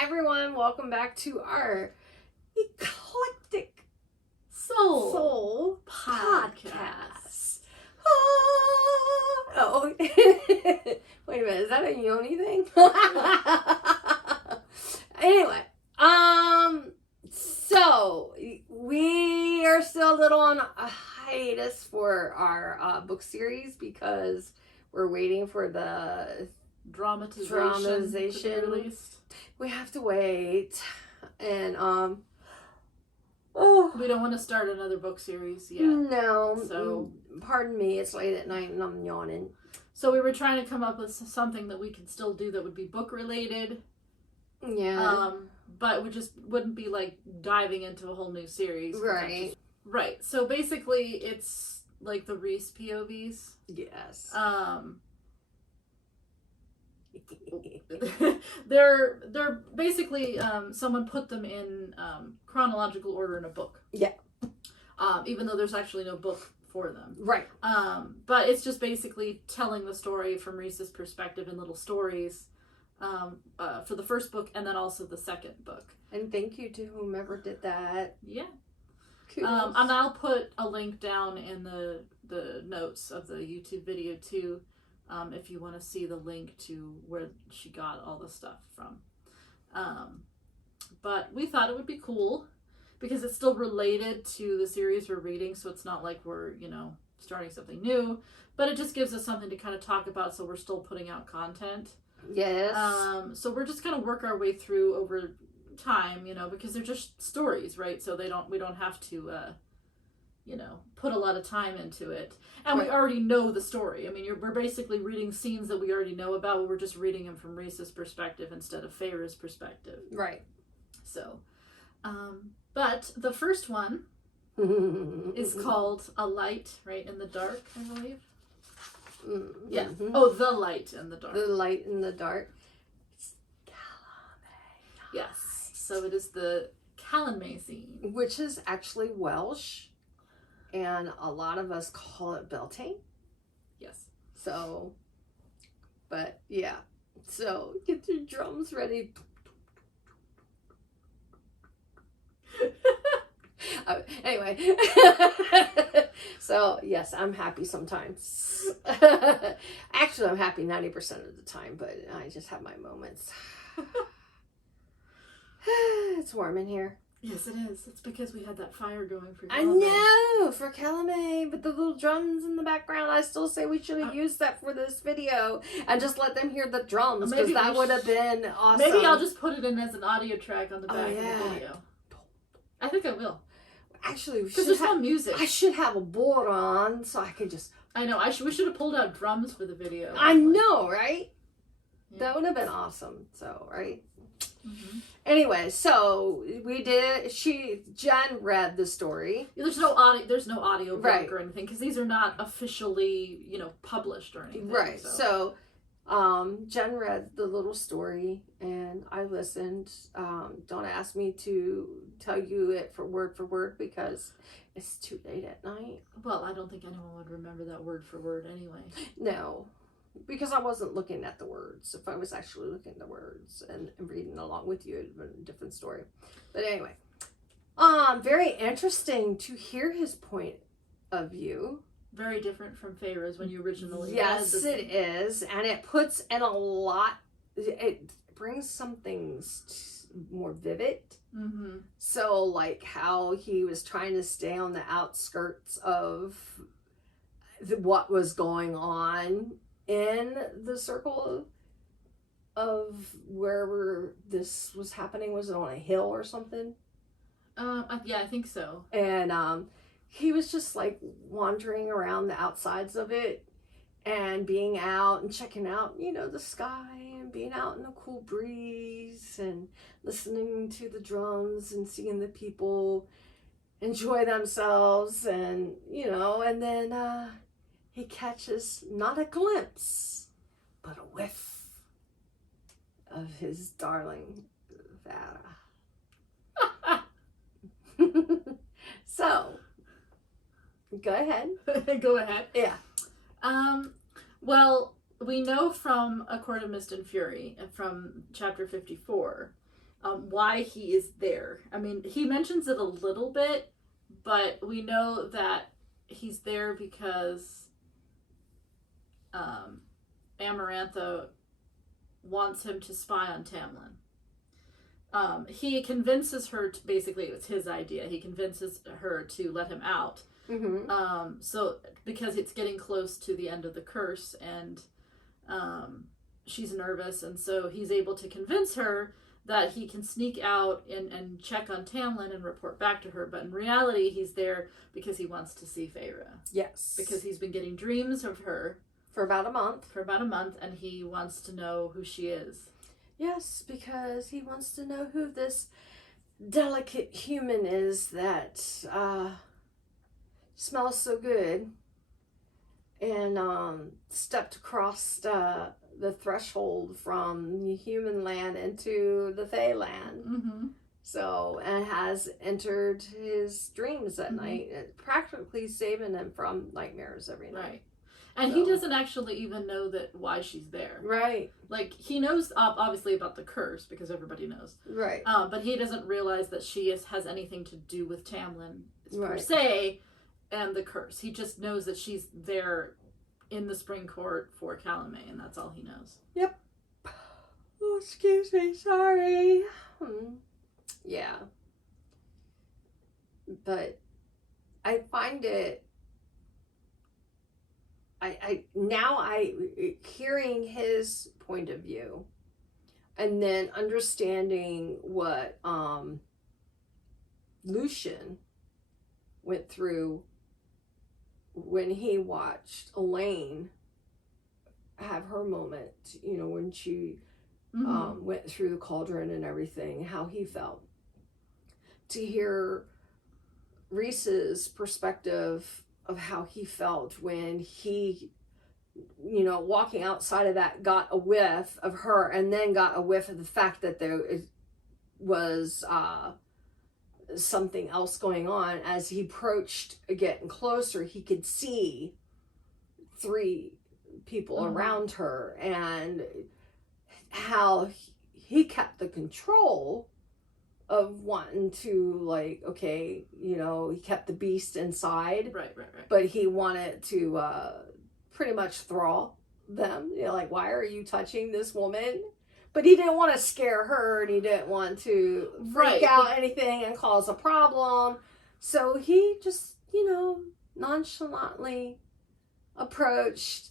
Hi everyone, welcome back to our eclectic Soul podcast. Oh, wait a minute, is that a yoni thing? Anyway, so we are still a little on a hiatus for our book series because we're waiting for the dramatization to be released. We have to wait, and we don't want to start another book series yet. No, so pardon me, it's late at night and I'm yawning. So we were trying to come up with something that we could still do that would be book related. Yeah. But we just wouldn't be like diving into a whole new series. Right. Right. So basically, it's like the Rhys POVs. Yes. They're basically someone put them in chronological order in a book. Yeah. Even though there's actually no book for them. Right. But it's just basically telling the story from Rhys's perspective in little stories for the first book and then also the second book. And thank you to whomever did that. Yeah. Kudos. And I'll put a link down in the notes of the YouTube video too. If you want to see the link to where she got all the stuff from. But we thought it would be cool because it's still related to the series we're reading, so it's not like we're, starting something new, but it just gives us something to kind of talk about, so we're still putting out content. Yes. So we're just going to work our way through over time, because they're just stories, right? So we don't have to put a lot of time into it. And right. We already know the story. I mean, we're basically reading scenes that we already know about, but we're just reading them from Rhys's perspective instead of Feyre's perspective. Right. So, but the first one is called A Light, right, in the Dark, I believe. Mm-hmm. Yeah. Oh, The Light in the Dark. The Light in the Dark. It's Calanmai. Yes. So it is the Calanmai scene. Which is actually Welsh. And a lot of us call it Beltane. Yes. So, but yeah. So, get your drums ready. Anyway. So, yes, I'm happy sometimes. Actually, I'm happy 90% of the time, but I just have my moments. It's warm in here. Yes, it is. It's because we had that fire going for Calanmai. I know, for Calanmai, but the little drums in the background, I still say we should have used that for this video and just let them hear the drums, because that would have been awesome. Maybe I'll just put it in as an audio track on the back of the video. I think I will. Actually, because there's no music. I should have a board on so I could just... I know, we should have pulled out drums for the video. I know, right? Yeah. That would have been awesome, so, right? Mm-hmm. Anyway, so Jen read the story. There's no audio book right. or anything, because these are not officially, published or anything. Right. So Jen read the little story and I listened. Don't ask me to tell you it for word because it's too late at night. Well, I don't think anyone would remember that word for word anyway. No. Because I wasn't looking at the words. If I was actually looking at the words and reading along with you, it would have been a different story. But anyway, very interesting to hear his point of view. Very different from Feyre's when you originally yes, it is. And it puts in a lot, it brings some things more vivid. Mm-hmm. So, like how he was trying to stay on the outskirts of what was going on in the circle of wherever this was happening. Was it on a hill or something? Yeah, I think so. And he was just like wandering around the outsides of it and being out and checking out, the sky and being out in the cool breeze and listening to the drums and seeing the people enjoy themselves and, and then he catches not a glimpse, but a whiff of his darling Farah. So, go ahead. Go ahead. Yeah. Well, we know from A Court of Mist and Fury, from chapter 54, why he is there. I mean, he mentions it a little bit, but we know that he's there because Amarantha wants him to spy on Tamlin. He convinces her to, basically it's his idea, he convinces her to let him out. So because it's getting close to the end of the curse, and she's nervous, and so he's able to convince her that he can sneak out and check on Tamlin and report back to her. But in reality, he's there because he wants to see Feyre. Yes. Because he's been getting dreams of her. For about a month. And he wants to know who she is. Yes, because he wants to know who this delicate human is that smells so good and stepped across the threshold from the human land into the Fey land. So, and has entered his dreams at night, practically saving him from nightmares every night. Right. And he doesn't actually even know that why she's there. Right. Like, he knows obviously about the curse, because everybody knows. Right. But he doesn't realize that she has anything to do with Tamlin per Right. se and the curse. He just knows that she's there in the Spring Court for Calanmai, and that's all he knows. Yep. Oh, excuse me. Sorry. Yeah. But I find it... I hearing his point of view and then understanding what Lucian went through when he watched Elaine have her moment, you know, when she went through the cauldron and everything, how he felt. To hear Rhys's perspective of how he felt when he, you know, walking outside of that, got a whiff of her and then got a whiff of the fact that there was something else going on. As he approached getting closer, he could see 3 people around her, and how he kept the control of wanting to, like, okay, you know, he kept the beast inside. Right. But he wanted to pretty much thrall them. You know, like, why are you touching this woman? But he didn't want to scare her, and he didn't want to freak out anything and cause a problem. So he just, you know, nonchalantly approached.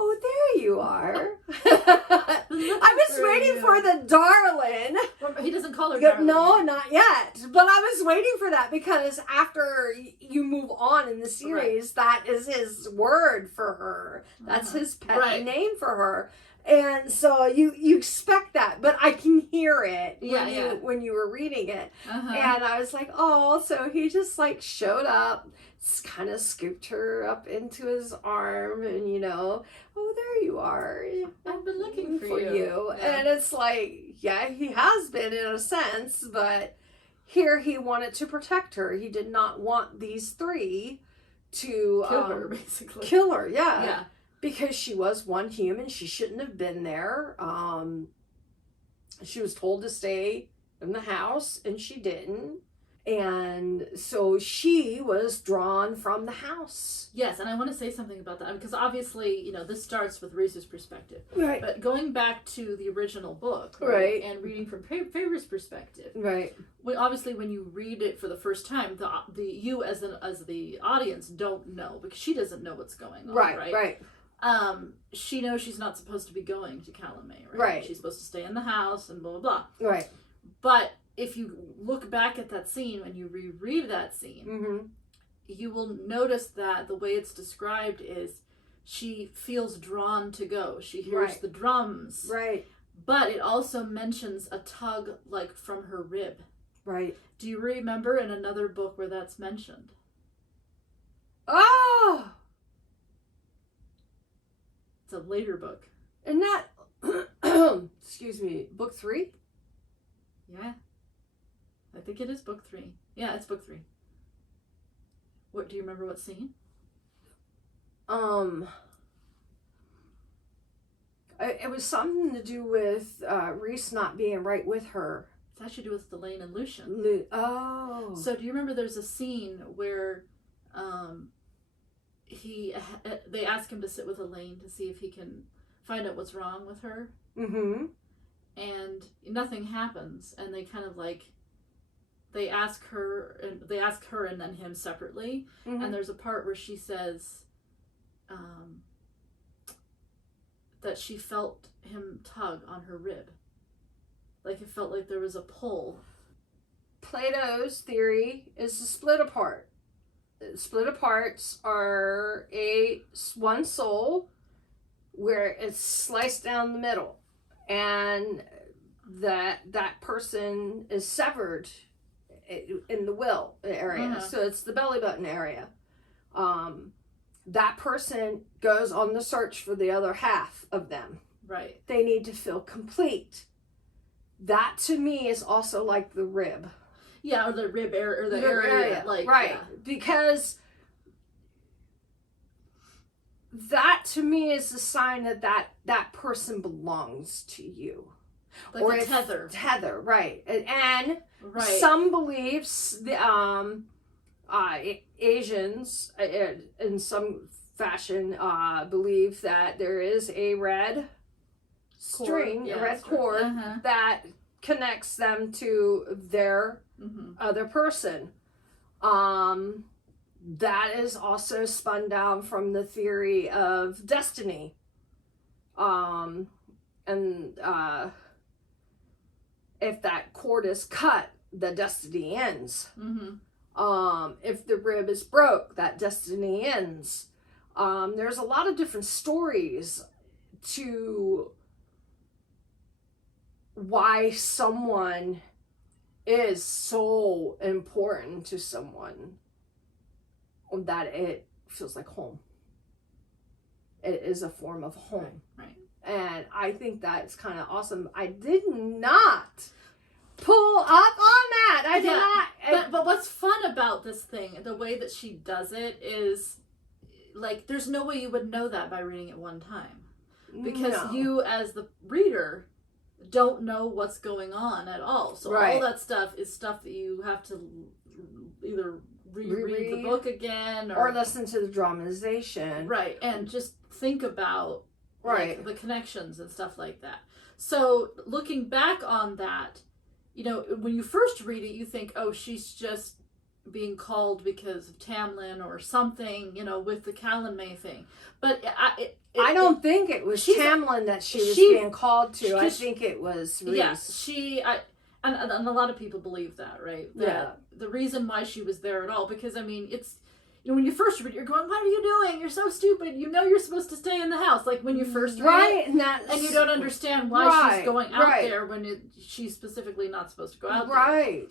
Oh, there you are. I was waiting for the darling. He doesn't call her darling. No, not yet. But I was waiting for that, because after you move on in the series, that is his word for her. That's his pet name for her. And so you expect that, but I can hear it when you were reading it. And I was like, oh, so he just like showed up, kind of scooped her up into his arm, and, you know, oh, there you are. I've been looking for you. Yeah. And it's like, yeah, he has been in a sense, but here he wanted to protect her. He did not want these 3 to kill her, basically. Kill her, yeah. Because she was one human. She shouldn't have been there. She was told to stay in the house, and she didn't. And so she was drawn from the house. Yes, and I want to say something about that, because obviously, you know, this starts with Rhys's perspective. Right. But going back to the original book, right, and reading from Feyre's perspective, right. Obviously, when you read it for the first time, you as the audience don't know, because she doesn't know what's going on. Right. She knows she's not supposed to be going to Calanmai, right? She's supposed to stay in the house and blah, blah, blah. Right. But if you look back at that scene, when you reread that scene, you will notice that the way it's described is she feels drawn to go. She hears the drums. Right. But it also mentions a tug, like, from her rib. Right. Do you remember in another book where that's mentioned? Oh! It's a later book. And that, excuse me, book 3? Yeah. I think it is book 3. Yeah, it's book 3. What, do you remember what scene? It was something to do with Rhys not being right with her It's actually to do with Delane and Lucian. Oh. So do you remember there's a scene where they ask him to sit with Elaine to see if he can find out what's wrong with her. Mm-hmm. And nothing happens, and they kind of like they ask her and then him separately. Mm-hmm. And there's a part where she says that she felt him tug on her rib. Like it felt like there was a pull. Plato's theory is to split apart. Split aparts are one soul where it's sliced down the middle, and that person is severed in the will area. So it's the belly button area. That person goes on the search for the other half of them. Right. They need to feel complete. That to me is also like the rib. Yeah, or the rib area, or the area. Like, right. Yeah. Because that to me is a sign that person belongs to you. Like or a tether. Tether, right. And right. Some beliefs, the Asians in some fashion believe that there is a red string, a red cord that connects them to their other person. That is also spun down from the theory of destiny. If that cord is cut, the destiny ends. If the rib is broke, that destiny ends. There's a lot of different stories to why someone is so important to someone that it feels like home. It is a form of home. Right. And I think that's kind of awesome. I did not pull up on that. I did not. But what's fun about this thing, the way that she does it is, like, there's no way you would know that by reading it one time. Because you, as the reader, don't know what's going on at all. So all that stuff is stuff that you have to either reread the book again or listen to the dramatization. Right. And just think about like, the connections and stuff like that. So looking back on that, you know, when you first read it, you think, oh, she's just being called because of Tamlin or something, you know, with the Calanmai thing. But I don't think it was Tamlin that she was being called to. I think it was Rhys. Yeah, and a lot of people believe that, right? That the reason why she was there at all, because, I mean, it's, you know, when you first read it, you're going, what are you doing? You're so stupid. You know you're supposed to stay in the house. Like, when you first read it, and you don't understand why she's going out there when she's specifically not supposed to go out there. Right.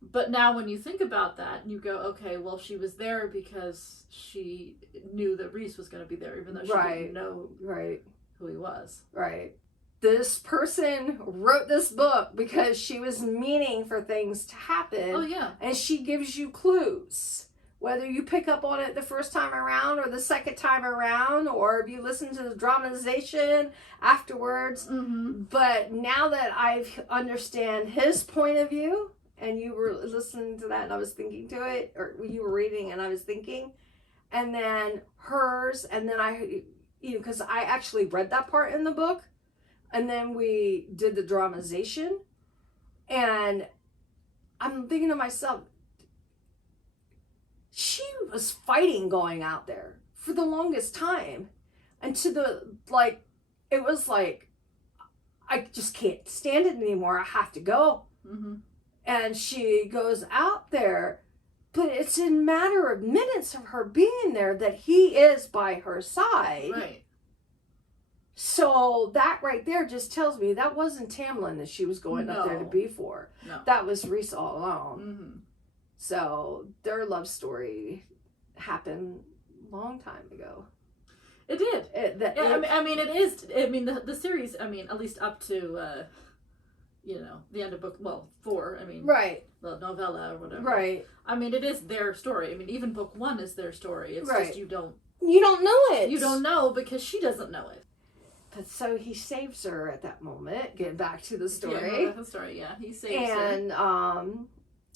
But now when you think about that, you go, okay, well, she was there because she knew that Rhys was going to be there, even though she didn't know who he was. Right. This person wrote this book because she was meaning for things to happen. Oh, yeah. And she gives you clues. Whether you pick up on it the first time around or the second time around, or if you listen to the dramatization afterwards. But now that I understand his point of view, and you were listening to that and I was thinking to it, or you were reading and I was thinking, and then hers, and then because I actually read that part in the book, and then we did the dramatization, and I'm thinking to myself, she was fighting going out there for the longest time, and it was like, I just can't stand it anymore, I have to go. And she goes out there, but it's a matter of minutes of her being there that he is by her side. Right. So that right there just tells me that wasn't Tamlin that she was going up there to be for. No. That was Rhys all along. So their love story happened a long time ago. It did. I mean, it is. I mean, the series, I mean, at least up to... you know, the end of book, 4, I mean, the novella or whatever. Right. I mean, it is their story. I mean, even book 1 is their story. It's just you don't know it. You don't know because she doesn't know it. so he saves her at that moment. Getting back to the story. Yeah, back to the story. Yeah, he saves her.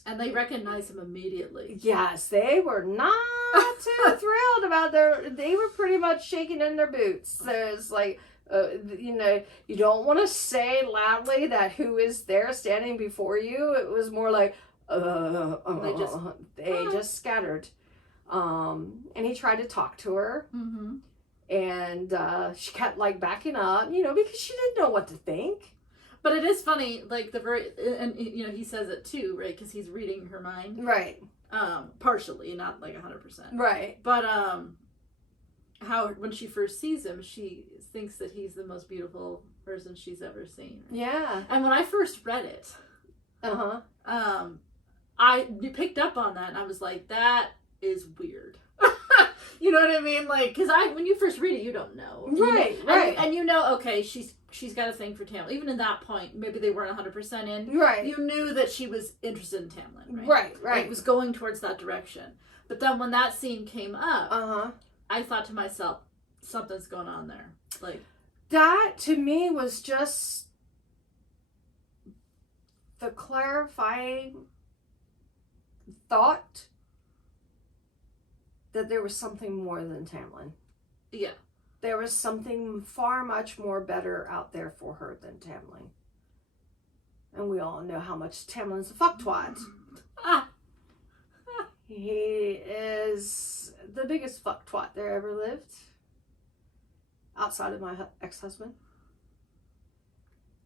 And they recognize him immediately. Yes, they were not too thrilled about they were pretty much shaking in their boots. There's like, you don't want to say loudly that who is there standing before you. It was more like, they just scattered. And he tried to talk to her. Mm-hmm. And she kept like backing up, because she didn't know what to think. But it is funny, like and he says it too, right? Because he's reading her mind, right? Partially, not like 100%, right? But how when she first sees him, she thinks that he's the most beautiful person she's ever seen. Right? Yeah. And when I first read it, I picked up on that, and I was like, that is weird. You know what I mean? Like, because when you first read it, you don't know, right? Right. And okay, she's got a thing for Tamlin. Even in that point, maybe they weren't 100% in. Right. You knew that she was interested in Tamlin, right? Right. It was going towards that direction. But then when that scene came up, I thought to myself, something's going on there. Like, that to me was just the clarifying thought that there was something more than Tamlin. Yeah. There was something far much more better out there for her than Tamlin. And we all know how much Tamlin's a fucktwat. He is the biggest fucktwat there ever lived. Outside of my ex-husband.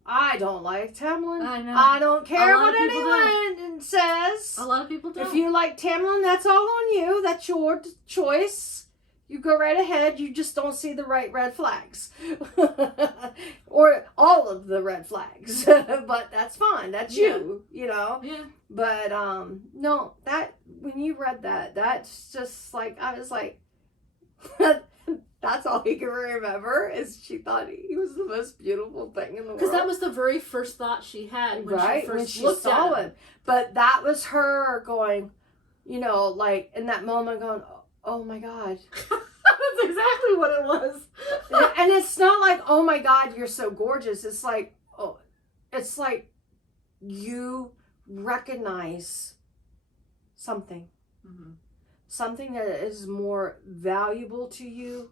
I don't like Tamlin. I know. I don't care what anyone says. A lot of people don't. If you like Tamlin, that's all on you. That's your choice. You go right ahead. You just don't see the right red flags. Or all of the red flags. But that's fine. That's you, Yeah. But, no, when you read that's just like, I was like, that's all he can remember is she thought he was the most beautiful thing in the world. Because that was the very first thought she had when she first saw at him. But that was her going, like in that moment going, oh my God. That's exactly what it was. And it's not like, oh my God, you're so gorgeous. It's like, you recognize something. Mm-hmm. Something that is more valuable to you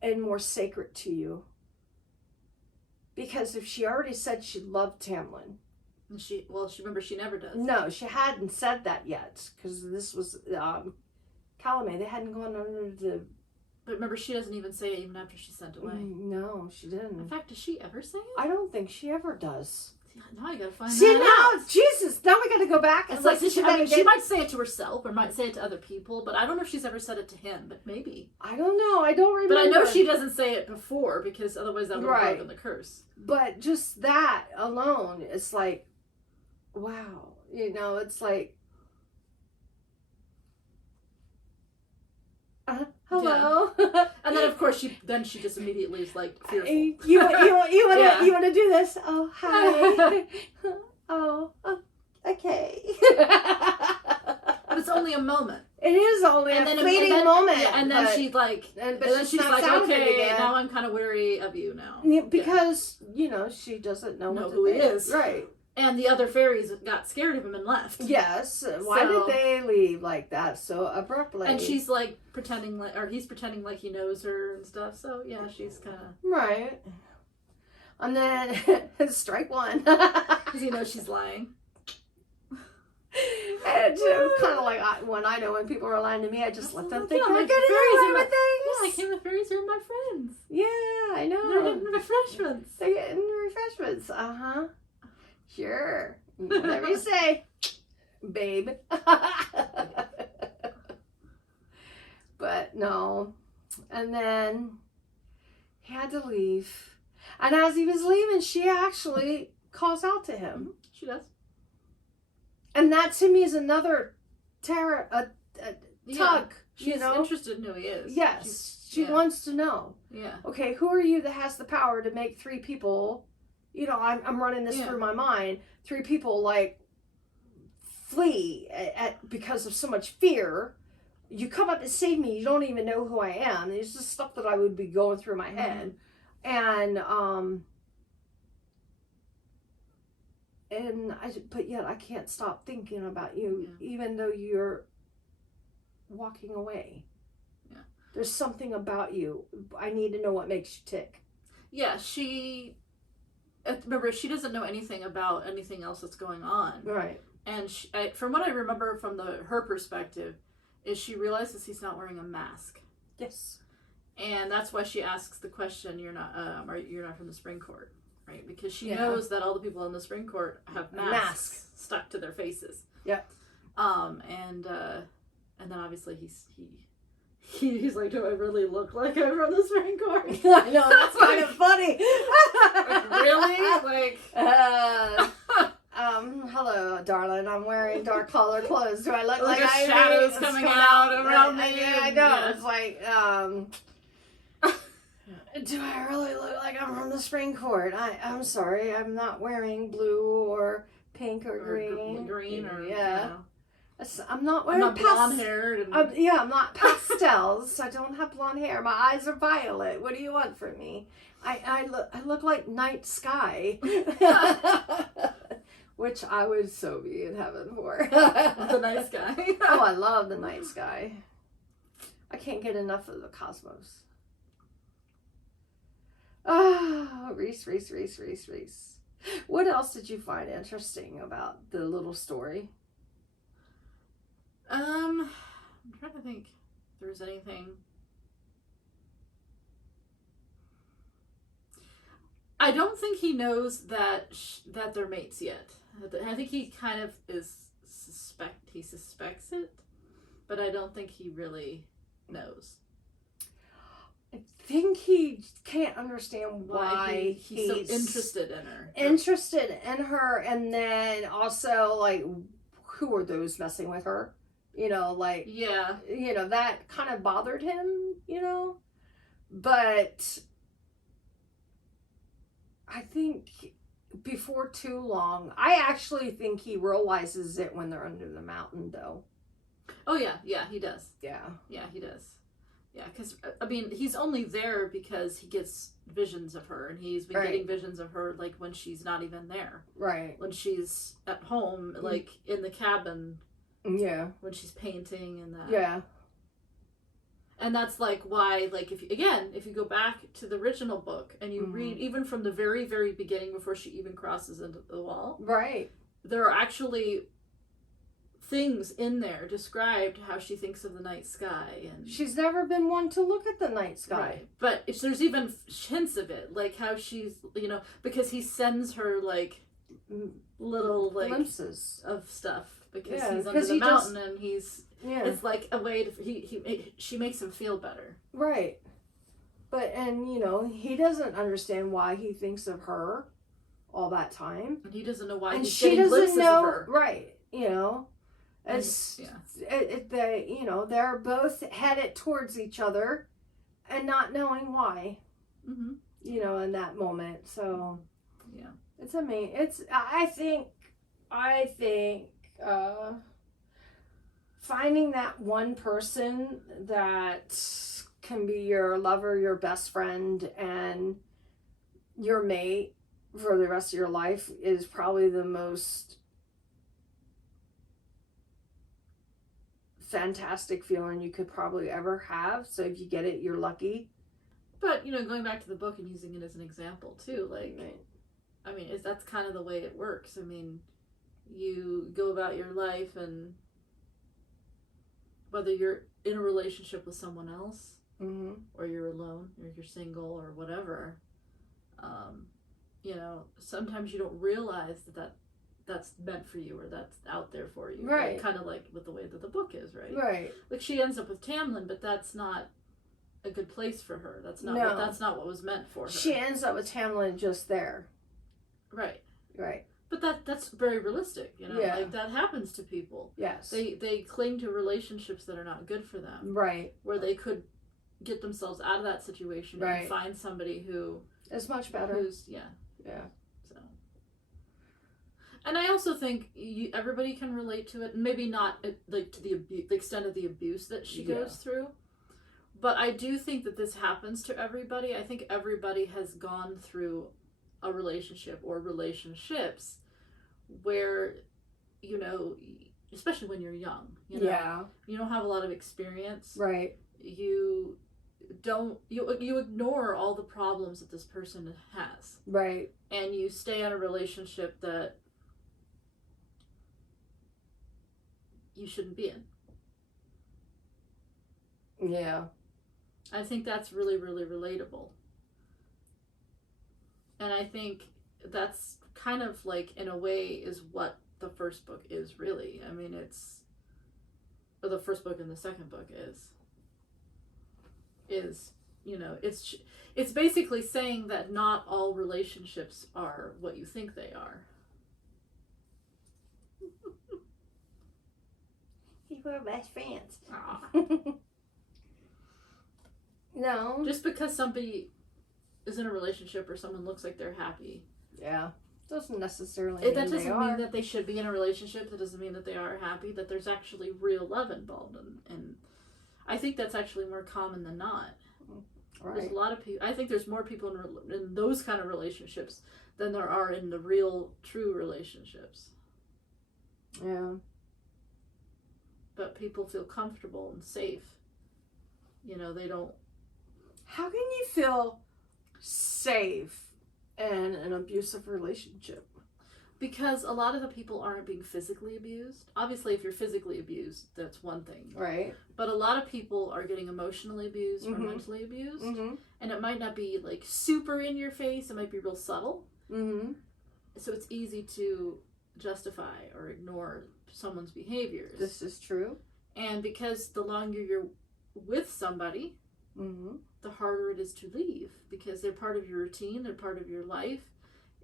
and more sacred to you. Because if she already said she loved Tamlin. And she never does. No, she hadn't said that yet. Because this was Calanmai. They hadn't gone under the... But remember, she doesn't even say it even after she's sent away. No, she didn't. In fact, does she ever say it? I don't think she ever does. Now I gotta find See, that now, out. Jesus, now we gotta go back. It's like, she might say it to herself or might say it to other people, but I don't know if she's ever said it to him, but maybe. I don't know. I don't remember. But I know she doesn't say it before because otherwise that would have broken the curse. But just that alone, it's like, wow. It's like, hello. Yeah. And then of course she just immediately is like fearful. You want to do this? Oh, hi. oh, okay. But it's only a moment. It is only a fleeting moment. Yeah, and then she's like, okay, now I'm kind of wary of you now. Because, she doesn't know who he is. Right. And the other fairies got scared of him and left. Yes. Why did they leave like that so abruptly? And she's like he's pretending like he knows her and stuff. So yeah, she's kind of... Right. And then, strike one. Because he knows she's lying. And kind of like when people are lying to me, I just let them think they're like good at things. Yeah, the fairies are my friends. Yeah, I know. They're getting refreshments. They're getting refreshments. Sure. Whatever you say, babe. But no. And then he had to leave. And as he was leaving, she actually calls out to him. Mm-hmm. She does. And that to me is another tug. She's interested in who he is. Yes. She wants to know. Yeah. Okay, who are you that has the power to make three people... I'm running this through my mind. Three people like flee because of so much fear. You come up and save me. You don't even know who I am. It's just stuff that I would be going through my head. And but yet I can't stop thinking about you, even though you're walking away. Yeah. There's something about you. I need to know what makes you tick. Yeah, remember, she doesn't know anything about anything else that's going on. Right. And from what I remember from her perspective, is she realizes he's not wearing a mask. Yes. And that's why she asks the question, you're not from the Spring Court, right? Because she knows that all the people in the Spring Court have masks stuck to their faces. Yeah. And then obviously he's like, do I really look like I'm from the Spring Court? I know, that's kind of funny. Really? Hello, darling. I'm wearing dark colored clothes. Do I look like the shadows coming out around me? Yeah, I know. Yeah. It's like, do I really look like I'm from the Spring Court? I'm sorry. I'm not wearing blue or pink or green. Green or, yeah. I'm not wearing blonde haired. I'm not pastels. I don't have blonde hair. My eyes are violet. What do you want from me? I look like night sky. Which I would so be in heaven for. The night sky. Oh, I love the night sky. I can't get enough of the cosmos. Ah, Rhys. What else did you find interesting about the little story? I'm trying to think if there was anything. I don't think he knows that they're mates yet. I think he kind of suspects it, but I don't think he really knows. I think he can't understand why he's so interested in her. And then also, like, who are those messing with her? That kind of bothered him, But I think before too long, I actually think he realizes it when they're under the mountain, though. Oh, yeah, he does. Yeah. Yeah, he does. Yeah, because, he's only there because he gets visions of her, and he's been getting visions of her, like, when she's not even there. Right. When she's at home, like, in the cabin. Yeah. When she's painting and that. Yeah. And that's, like, why, like, if you go back to the original book and you read, even from the very, very beginning before she even crosses into the wall. Right. There are actually things in there described how she thinks of the night sky. And she's never been one to look at the night sky. Right. But there's even hints of it, like how she's, because he sends her, like, little, like, glimpses of stuff. Because he's under the mountain and he's... Yeah. It's like a way to... She makes him feel better. Right. But, and, he doesn't understand why he thinks of her all that time. And he doesn't know why he's getting glimpses of her. Right. They're both headed towards each other and not knowing why. Mm-hmm. In that moment. So... Yeah. It's amazing. I think finding that one person that can be your lover, your best friend, and your mate for the rest of your life is probably the most fantastic feeling you could probably ever have. So if you get it, you're lucky. But, going back to the book and using it as an example too, like, right. That's kind of the way it works. You go about your life, and whether you're in a relationship with someone else, or you're alone, or you're single, or whatever, sometimes you don't realize that's meant for you, or that's out there for you. Right. Like, kind of like with the way that the book is, right? Right. Like, she ends up with Tamlin, but that's not a good place for her. That's not what was meant for her. She ends up with Tamlin just there. Right. Right. But that's very realistic, Yeah. Like, that happens to people. Yes. They cling to relationships that are not good for them. Right. Where they could get themselves out of that situation and find somebody who is much better. Yeah. So. And I also think everybody can relate to it. Maybe not like to the extent of the abuse that she goes through, But I do think that this happens to everybody. I think everybody has gone through a relationship or relationships where, you know, especially when you're young, you know, you don't have a lot of experience. Right. You ignore all the problems that this person has. Right. And you stay in a relationship that you shouldn't be in. Yeah. I think that's really, really relatable. And I think that's kind of like, in a way, is what the first book is, really. I mean, or the first book and the second book is, you know, it's basically saying that not all relationships are what you think they are. People are best friends. Aww. No. Just because somebody is in a relationship or someone looks like they're happy. Yeah. Doesn't necessarily mean that doesn't they mean are. that they should be in a relationship. That doesn't mean that they are happy. That there's actually real love involved. And I think that's actually more common than not. Right. There's a lot of people. I think there's more people in those kind of relationships than there are in the real, true relationships. Yeah. But people feel comfortable and safe. You know, they don't. How can you feel safe in an abusive relationship? Because a lot of the people aren't being physically abused. Obviously, if you're physically abused, that's one thing. Right. But a lot of people are getting emotionally abused or mentally abused. And it might not be like super in your face. It might be real subtle. So it's easy to justify or ignore someone's behaviors. This is true. And because the longer you're with somebody, the harder it is to leave, because they're part of your routine, they're part of your life.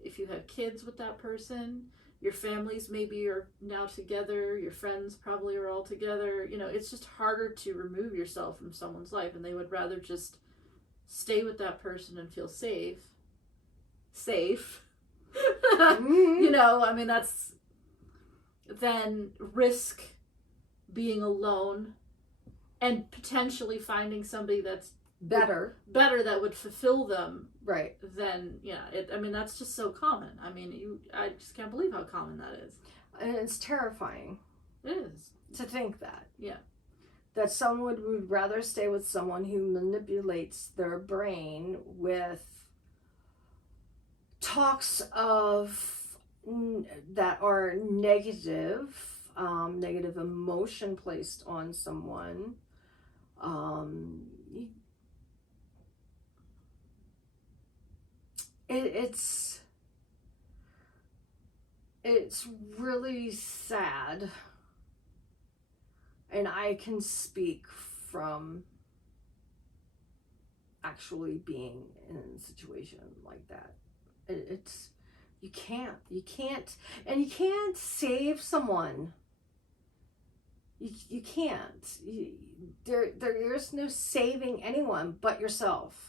If you have kids with that person, your families maybe are now together, your friends probably are all together. You know, it's just harder to remove yourself from someone's life, and they would rather just stay with that person and feel safe. You know, I mean, that's than risk being alone and potentially finding somebody that's better that would fulfill them. Right. Then, yeah, I mean, that's just so common. I mean, I just can't believe how common that is. And it's terrifying. It is. To think that. Yeah. That someone would rather stay with someone who manipulates their brain with talks of that are negative, negative emotion placed on someone. It's really sad, and I can speak from actually being in a situation like that. It's you can't save someone. You can't. There is no saving anyone but yourself.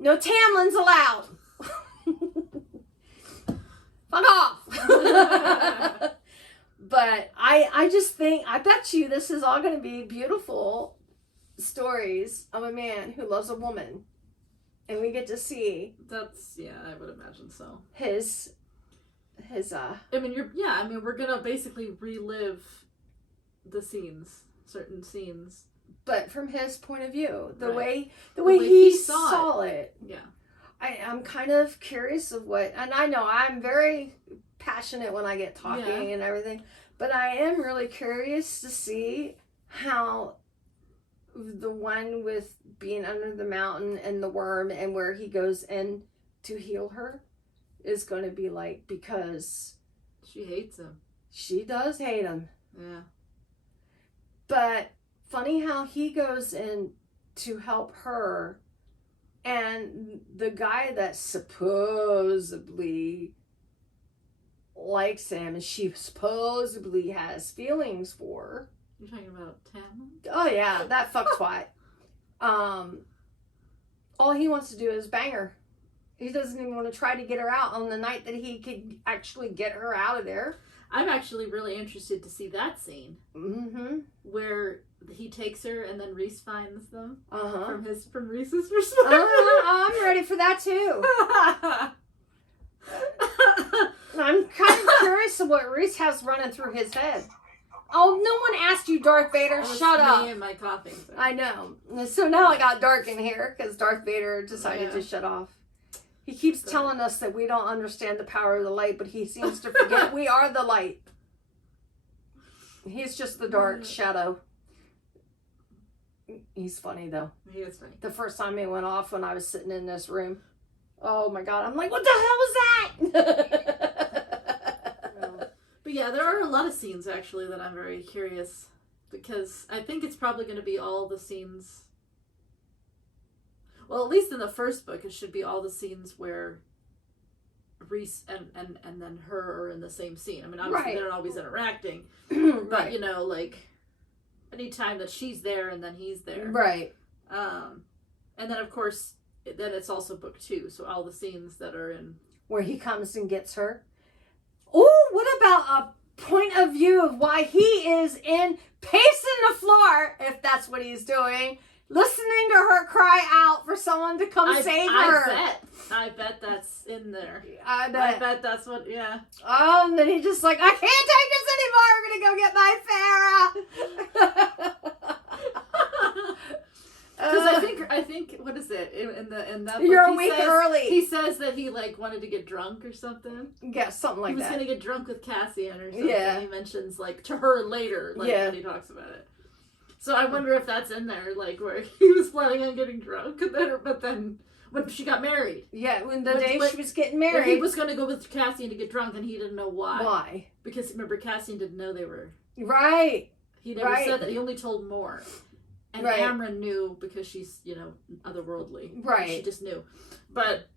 No Tamlins allowed. Fuck off. But I just think, I bet you this is all going to be beautiful stories of a man who loves a woman. And we get to see. That's, yeah, I would imagine so. His I mean, we're going to basically relive the scenes, certain scenes. But from his point of view, the right. way he saw it. Yeah. I'm kind of curious of what, and I know I'm very passionate when I get talking and everything, but I am really curious to see how the one with being under the mountain and the worm and where he goes in to heal her is going to be like, because she hates him. She does hate him. Yeah. But funny how he goes in to help her, and the guy that supposedly likes him and she supposedly has feelings for. You're talking about Tamlin? Oh yeah, that fuck twat. All he wants to do is bang her. He doesn't even want to try to get her out on the night that he could actually get her out of there. I'm actually really interested to see that scene. Mm-hmm. Where he takes her and then Rhys finds them. Uh-huh. From Rhys's perspective. I'm ready for that too. I'm kind of curious of what Rhys has running through his head. Oh, no one asked you, Darth Vader. Shut up. Me and my coughing. So. I know. So now I got dark in here because Darth Vader decided to shut off. He keeps telling us that we don't understand the power of the light, but he seems to forget we are the light. He's just the dark shadow. He's funny, though. He is funny. The first time he went off when I was sitting in this room. Oh, my God. I'm like, what the hell was that? But yeah, there are a lot of scenes, actually, that I'm very curious. Because I think it's probably going to be all the scenes... Well, at least in the first book, it should be all the scenes where Rhys and then her are in the same scene. I mean, obviously they're not always interacting. But, you know, like, anytime that she's there and then he's there. Right. And then, of course, then it's also book 2. So all the scenes that are in... Where he comes and gets her. Oh, what about a point of view of why he is pacing the floor, if that's what he's doing, listening to her cry out for someone to come save her. I bet that's in there. I bet that's what, yeah. And then he just like, I can't take this anymore. We're going to go get my Farrah. Because I think, what is it? In that book, you're a week early. He says that he, like, wanted to get drunk or something. Yeah, something like that. He was going to get drunk with Cassian or something. Yeah. He mentions, like, to her later, like, when he talks about it. So I wonder if that's in there, like, where he was planning on getting drunk, but then when she got married. Yeah, when she was getting married. He was going to go with Cassian to get drunk, and he didn't know why. Why? Because, remember, Cassian didn't know they were... Right. He never said that. He only told Mor. And Amryn knew because she's, you know, otherworldly. Right. She just knew. But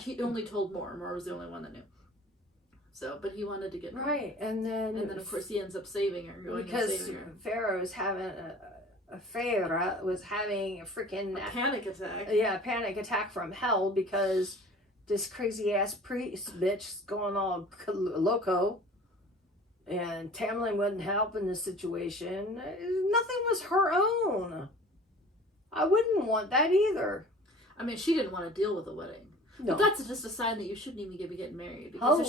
he only told Mor. Mor was the only one that knew. So, but he wanted to get drunk. Right, and then of course he ends up saving her. Because Farrah was having Farrah was having a freaking panic attack. Yeah, a panic attack from hell because this crazy ass priest bitch is going all loco, and Tamlin wouldn't help in this situation. Nothing was her own. I wouldn't want that either. I mean, she didn't want to deal with the wedding. No. But that's just a sign that you shouldn't even be getting married, because if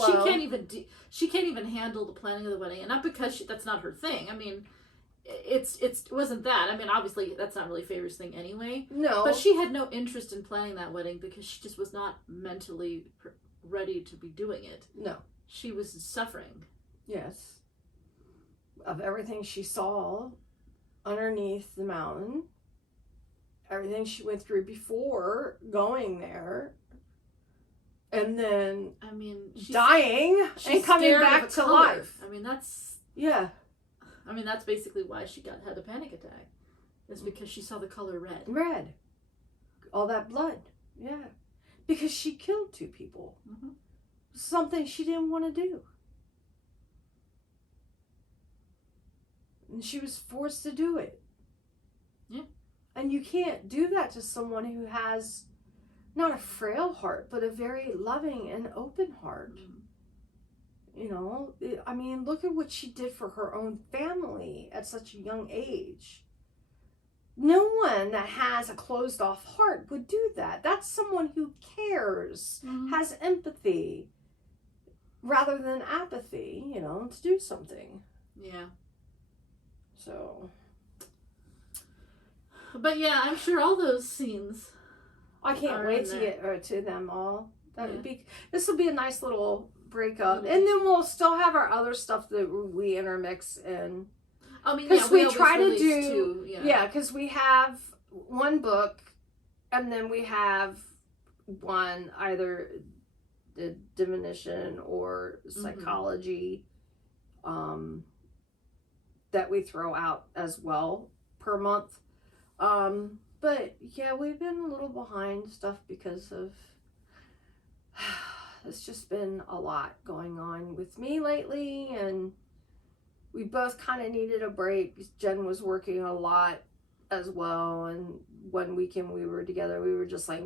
she can't even handle the planning of the wedding, and not because that's not her thing. I mean, it wasn't that. I mean, obviously that's not really Favor's thing anyway. No, but she had no interest in planning that wedding because she just was not mentally ready to be doing it. No, she was suffering. Yes, of everything she saw underneath the mountain, everything she went through before going there. And then, I mean, dying and coming back to life. I mean, that's... Yeah. I mean, that's basically why she had a panic attack. It's because she saw the color red. Red. All that blood. Yeah. Because she killed 2 people. Mm-hmm. Something she didn't want to do. And she was forced to do it. Yeah. And you can't do that to someone who has... not a frail heart, but a very loving and open heart. You know, I mean, look at what she did for her own family at such a young age. No one that has a closed off heart would do that. That's someone who cares, has empathy, rather than apathy, you know, to do something. Yeah. So. But yeah, I'm sure all those scenes... I can't wait to get to them all. That would be. This will be a nice little breakup, and then we'll still have our other stuff that we intermix in. I mean, because we try to do. Because we have one book, and then we have one either the divination or psychology, that we throw out as well per month. But yeah, we've been a little behind stuff because of it's just been a lot going on with me lately, and we both kind of needed a break. Jen was working a lot as well. And one weekend we were together, we were just like,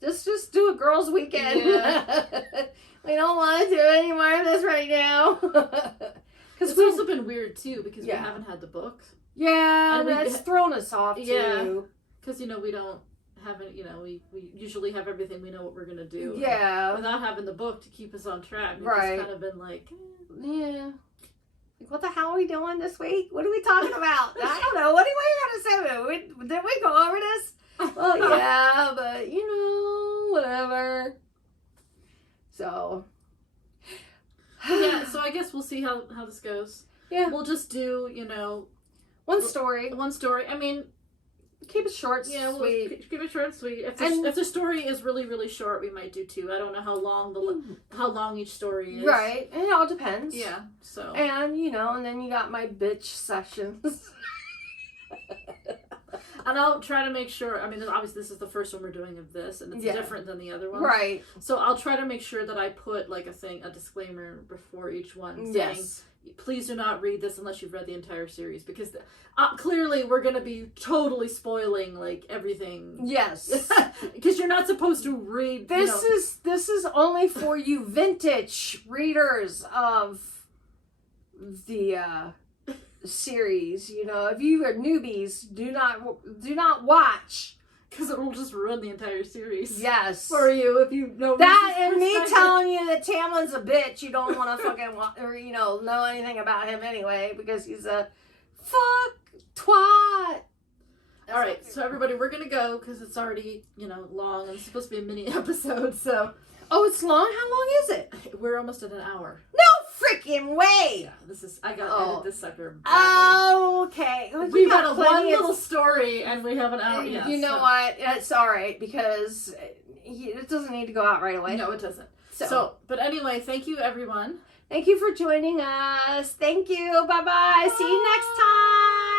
just do a girls' weekend. Yeah. We don't want to do any more of this right now. Because it's also been weird too, because we haven't had the book. Yeah, and that's thrown us off too. Yeah, because we don't have it. We usually have everything. We know what we're gonna do. Yeah, and without having the book to keep us on track, we've right? Just kind of been like, yeah. Like, what the hell are we doing this week? What are we talking about? I don't know. What are we gonna say? Did we go over this? Well, yeah, but whatever. So. Yeah, so I guess we'll see how this goes. Yeah. We'll just do, one story. One story. I mean, keep it short, yeah, sweet. We'll keep it short and sweet. If the story is really, really short, we might do 2. I don't know how long each story is. Right. And it all depends. Yeah. So. And, and then you got my bitch sessions. And I'll try to make sure, I mean, obviously this is the first one we're doing of this, and it's different than the other ones. Right. So I'll try to make sure that I put, like, a disclaimer before each one saying, please do not read this unless you've read the entire series, because clearly we're going to be totally spoiling, like, everything. Yes. Because you're not supposed to read, This is only for you vintage readers of the series. If you are newbies, do not watch, because it will just ruin the entire series. Yes, for you if you know that. And me telling you that Tamlin's a bitch, you don't want to fucking know anything about him anyway, because he's a fuck twat. All right, so everybody, we're gonna go because it's already long, and it's supposed to be a mini episode. So it's long. How long is it? We're almost at an hour. No freaking way. Yeah, I gotta edit this sucker. Okay. We've got one little story, and we have an hour. Yeah, you know what? It's all right, because it doesn't need to go out right away. No, it doesn't. So, but anyway, thank you, everyone. Thank you for joining us. Thank you. Bye-bye. See you next time.